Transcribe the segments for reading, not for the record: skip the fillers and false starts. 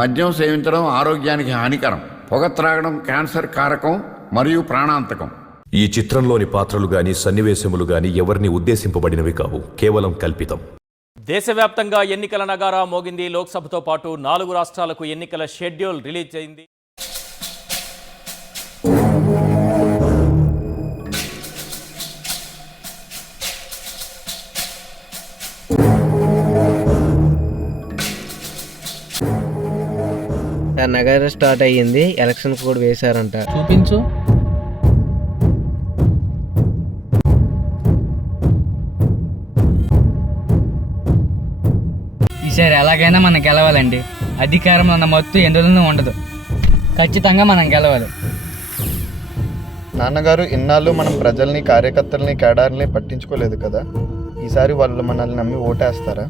మద్యం సేవించడం ఆరోగ్యానికి హానికరం. పొగ త్రాగడం క్యాన్సర్ కారకం మరియు ప్రాణాంతకం. ఈ చిత్రంలోని పాత్రలు గాని సన్నివేశములు గాని ఎవరిని ఉద్దేశింపబడినవి కావు, కేవలం కల్పితం. దేశవ్యాప్తంగా ఎన్నికల నగారా మోగింది. లోక్సభతో పాటు 4 రాష్ట్రాలకు ఎన్నికల షెడ్యూల్ రిలీజ్ అయింది. నగర స్టార్ట్ అయ్యింది. ఎలక్షన్ కోడ్ వేశారంట. చూపించు. ఈసారి ఎలాగైనా మనం గెలవాలండి. అధికారం అన్న మత్తు ఎందులోనూ ఉండదు. ఖచ్చితంగా మనం గెలవాలి. నాన్నగారు, ఇన్నాళ్ళు మనం ప్రజల్ని, కార్యకర్తల్ని, కేడర్ని పట్టించుకోలేదు కదా. ఈసారి వాళ్ళు మనల్ని నమ్మి ఓటేస్తారా?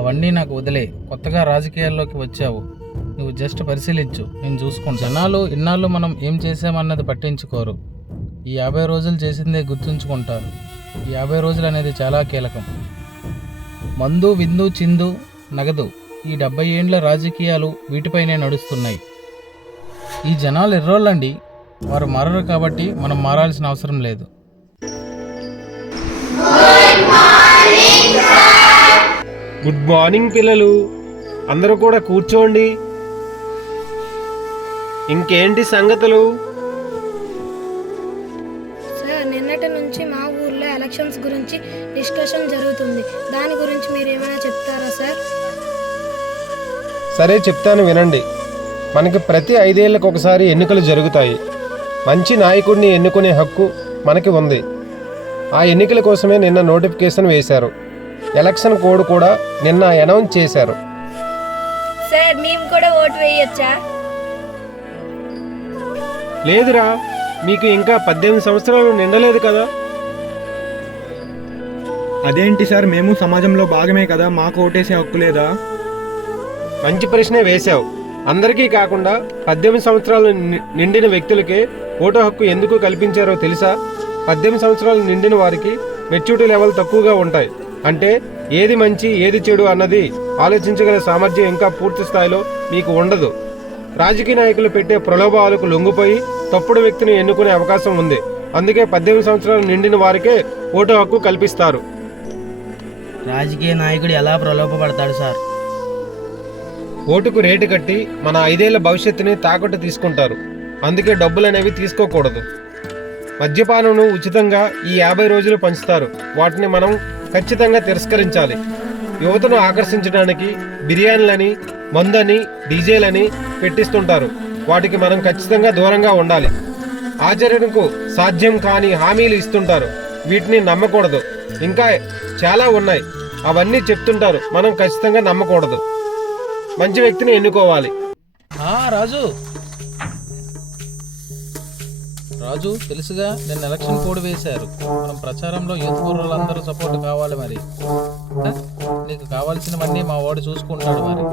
అవన్నీ నాకు వదిలే. కొత్తగా రాజకీయాల్లోకి వచ్చావు, నువ్వు జస్ట్ పరిశీలించు, నేను చూసుకుంటా. జనాలు ఇన్నాళ్ళు మనం ఏం చేసామన్నది పట్టించుకోరు. ఈ 50 రోజులు చేసిందే గుర్తుంచుకుంటారు. ఈ 50 రోజులు అనేది చాలా కీలకం. మందు, విందు, చిందు, నగదు, ఈ 70 ఏండ్ల రాజకీయాలు వీటిపైనే నడుస్తున్నాయి. ఈ జనాలు ఎర్రోళ్ళండి, వారు మారరు కాబట్టి మనం మారాల్సిన అవసరం లేదు. గుడ్ మార్నింగ్ పిల్లలు, అందరూ కూడా కూర్చోండి. ఇంకేంటి సంగతులు? సార్, నిన్నటి నుంచి మా ఊర్లో ఎలక్షన్స్ గురించి డిస్కషన్ జరుగుతుంది. దాని గురించి మీరు ఏమైనా చెప్తారా సార్? సరే, చెప్తాను వినండి. మనకి ప్రతి 5 ఏళ్లకు ఒకసారి ఎన్నికలు జరుగుతాయి. మంచి నాయకుడిని ఎన్నుకునే హక్కు మనకి ఉంది. ఆ ఎన్నికల కోసమే నిన్న నోటిఫికేషన్ వేశారు. ఎలక్షన్ కోడ్ కూడా నిన్న అనౌన్స్ చేశారు. సార్, మేము కూడా ఓటు వేయొచ్చా? లేదురా, మీకు ఇంకా 18 సంవత్సరాలు నిండలేదు కదా. అదేంటి సార్, మేము సమాజంలో భాగమే కదా, మాకు ఓటేసే హక్కు లేదా? మంచి ప్రశ్నే వేశావు. అందరికీ కాకుండా 18 సంవత్సరాలు నిండిన వ్యక్తులకే ఓటు హక్కు ఎందుకు కల్పించారో తెలుసా? 18 సంవత్సరాలు నిండిన వారికి మెచ్యూరిటీ లెవెల్ తక్కువగా ఉంటాయి. అంటే ఏది మంచి ఏది చెడు అన్నది ఆలోచించగల సామర్థ్యం ఇంకా పూర్తి స్థాయిలో మీకు ఉండదు. రాజకీయ నాయకులు పెట్టే ప్రలోభాలకు లొంగిపోయి తప్పుడు వ్యక్తిని ఎన్నుకునే అవకాశం ఉంది. అందుకే 18 సంవత్సరాలు నిండిన వారికే ఓటు హక్కు కల్పిస్తారు. రాజకీయ నాయకుడు ఎలా ప్రలోభపడతాడు సార్? ఓటుకు రేటు కట్టి మన 5 ఏళ్ల భవిష్యత్తుని తాకట్టు తీసుకుంటారు. అందుకే డబ్బులు అనేవి తీసుకోకూడదు. మద్యపానం ఉచితంగా ఈ 50 రోజులు పంచుతారు. వాటిని మనం ఖచ్చితంగా తిరస్కరించాలి. యువతను ఆకర్షించడానికి బిర్యానీలని, మందని, డీజేలని పెట్టిస్తుంటారు. వాటికి మనం ఖచ్చితంగా దూరంగా ఉండాలి. ఆచరణకు సాధ్యం కాని హామీలు ఇస్తుంటారు. వీటిని నమ్మకూడదు. ఇంకా చాలా ఉన్నాయి, అవన్నీ చెప్తుంటారు. మనం ఖచ్చితంగా నమ్మకూడదు. మంచి వ్యక్తిని ఎన్నుకోవాలి. రాజు తెలుసుగా, నిన్న ఎలక్షన్ కోడ్ వేశారు. మనం ప్రచారంలో యూత్ కుర్రోళ్ళందరూ సపోర్ట్ కావాలి. మరి నీకు కావాల్సినవన్నీ మా వాడు చూసుకుంటాడు. మరి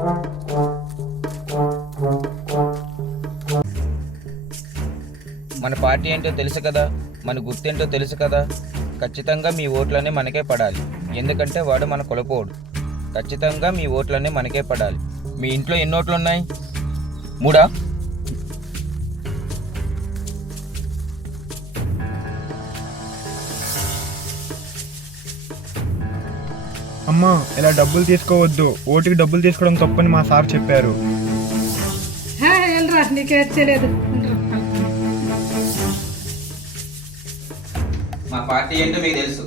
మన పార్టీ ఏంటో తెలుసు కదా, మన గుర్తేంటో తెలుసు కదా. ఖచ్చితంగా మీ ఓట్లనే మనకే పడాలి. ఎందుకంటే వాడు మన కులపోడు. ఖచ్చితంగా మీ ఓట్లనే మనకే పడాలి. మీ ఇంట్లో ఎన్ని ఓట్లు ఉన్నాయి? 3? అమ్మా, ఇలా డబ్బులు తీసుకోవద్దు, ఓటుకి డబ్బులు తీసుకోవడం తప్పని మా సార్ చెప్పారు. మా పార్టీ ఏంటో మీకు తెలుసు,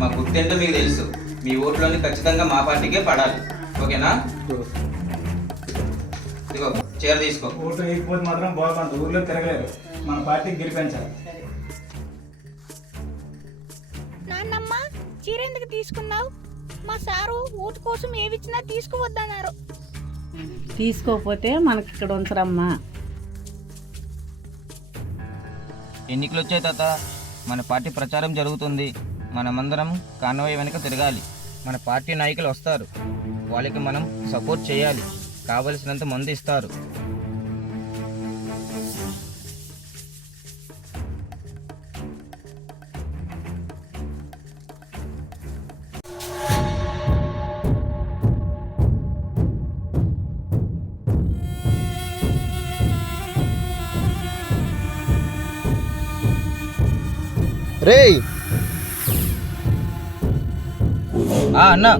మా గుర్తేంటో మీకు తెలుసు. మీ ఓట్లోని ఖచ్చితంగా మా పార్టీకే పడాలి. ఓకేనా? ఇదిగో చీర తీసుకో. ఓటు వేయకపోతే మాత్రం బాగుంది, ఊర్లో తిరగలేరు. మన పార్టీకి గెలిపించాలి. నాన్నమ్మ, చీర ఎందుకు తీసుకున్నావు? మా సారు ఓటు కోసం ఏవిచ్చినా తీసుకువద్దన్నారు. తీసుకోకపోతే మనకి ఇక్కడ ఉంచరమ్మా. ఎన్నికలు వచ్చాయి తాత, మన పార్టీ ప్రచారం జరుగుతుంది. మనమందరం కాన్వాయ్ వెనక తిరగాలి. మన పార్టీ నాయకులు వస్తారు, వాళ్ళకి మనం సపోర్ట్ చేయాలి. కావలసినంత మంది ఇస్తారు. రేయ్ అన్నా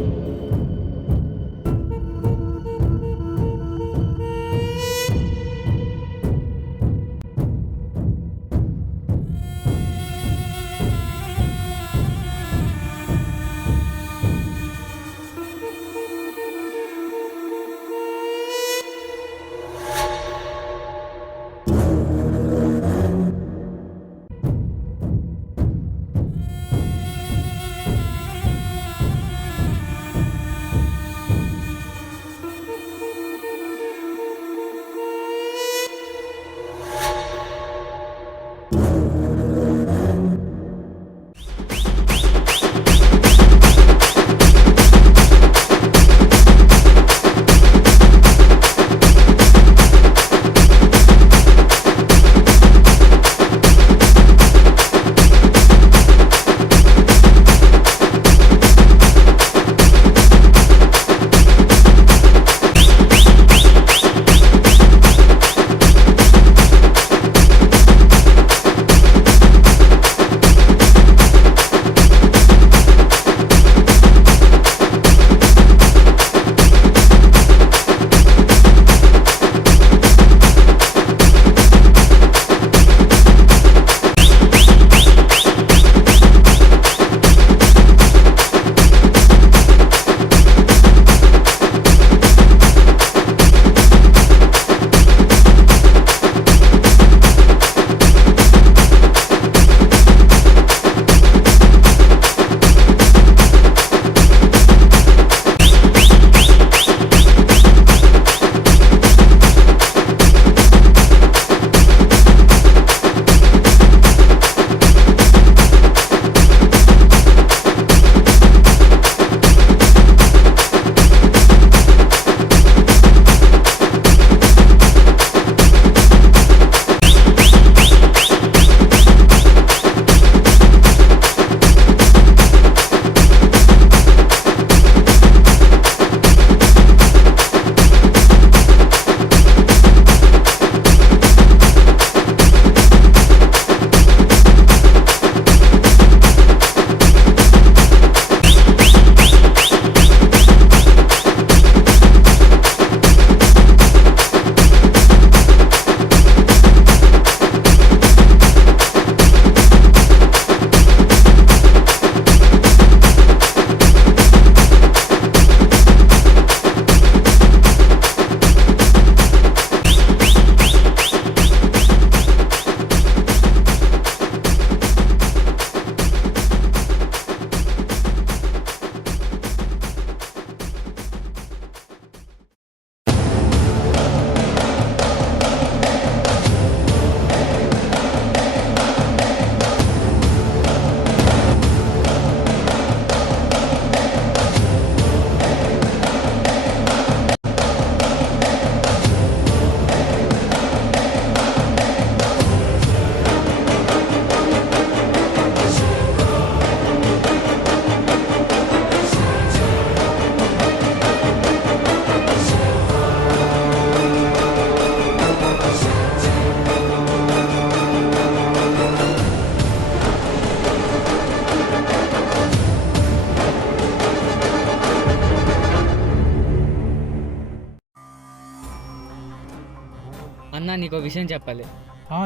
అన్న నీకు విషయం చెప్పాలి.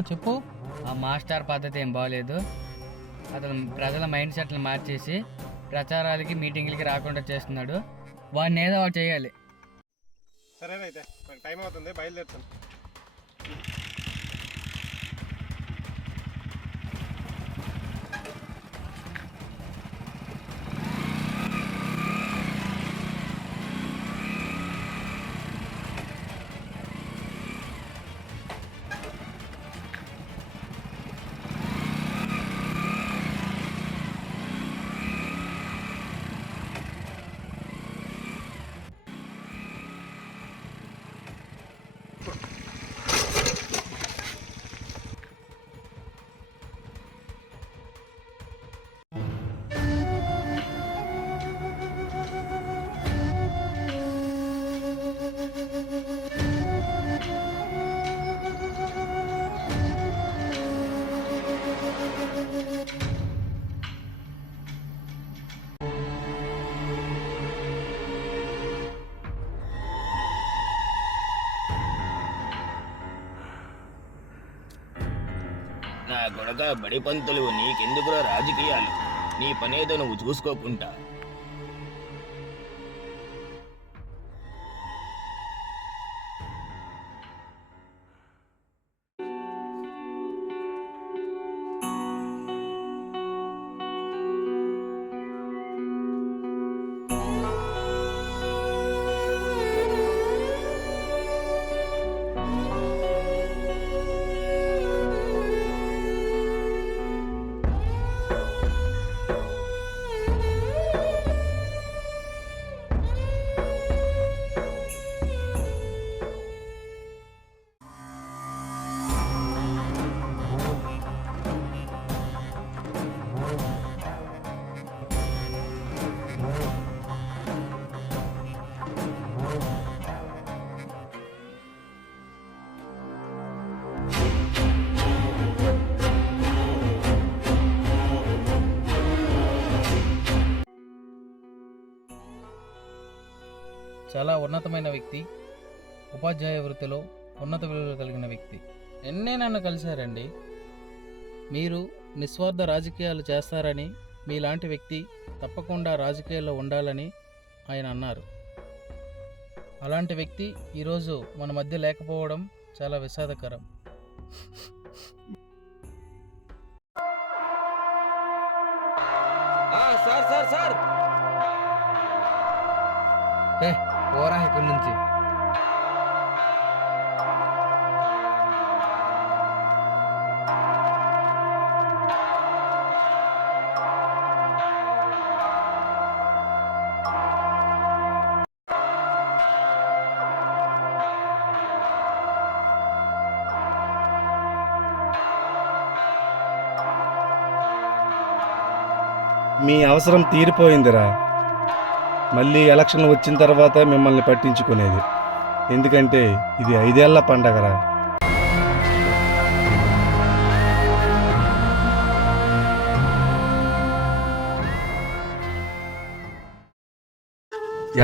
చెప్పు. ఆ మాస్టర్ పద్ధతి ఏం బాగలేదు. అతను ప్రజల మైండ్ సెట్ని మార్చేసి ప్రచారాలకి మీటింగ్లకి రాకుండా చేస్తున్నాడు. వాడిని ఏదో ఒకటి చేయాలి. సరేనైతే టైం అవుతుంది, బయలుదేరుతాను. నా కొడక బడి పంతులు, నీకెందుకురా రాజకీయాలు? నీ పనేదో నువ్వు చూసుకోకుంటా. చాలా ఉన్నతమైన వ్యక్తి, ఉపాధ్యాయ వృత్తిలో ఉన్నత విలువలు కలిగిన వ్యక్తి. ఎన్నే నన్ను కలిశారండి. మీరు నిస్వార్థ రాజకీయాలు చేస్తారని, మీలాంటి వ్యక్తి తప్పకుండా రాజకీయాల్లో ఉండాలని ఆయన అన్నారు. అలాంటి వ్యక్తి ఈరోజు మన మధ్య లేకపోవడం చాలా విషాదకరం. సార్ సార్ సార్, పోరా ఇక్కడి నుంచి. మీ అవసరం తీరిపోయిందిరా. మళ్ళీ ఎలక్షన్లు వచ్చిన తర్వాత మిమ్మల్ని పట్టించుకునేది. ఎందుకంటే ఇది 5 ఏళ్ల పండగరా.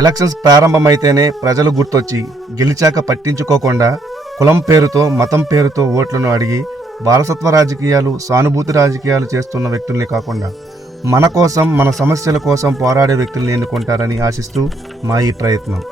ఎలక్షన్స్ ప్రారంభమైతేనే ప్రజలు గుర్తొచ్చి గెలిచాక పట్టించుకోకుండా కులం పేరుతో మతం పేరుతో ఓట్లను అడిగి వారసత్వ రాజకీయాలు, సానుభూతి రాజకీయాలు చేస్తున్న వ్యక్తుల్ని కాకుండా మన కోసం, మన సమస్యల కోసం పోరాడే వ్యక్తుల్ని ఎన్నుకుంటారని ఆశిస్తూ మా ఈ ప్రయత్నం.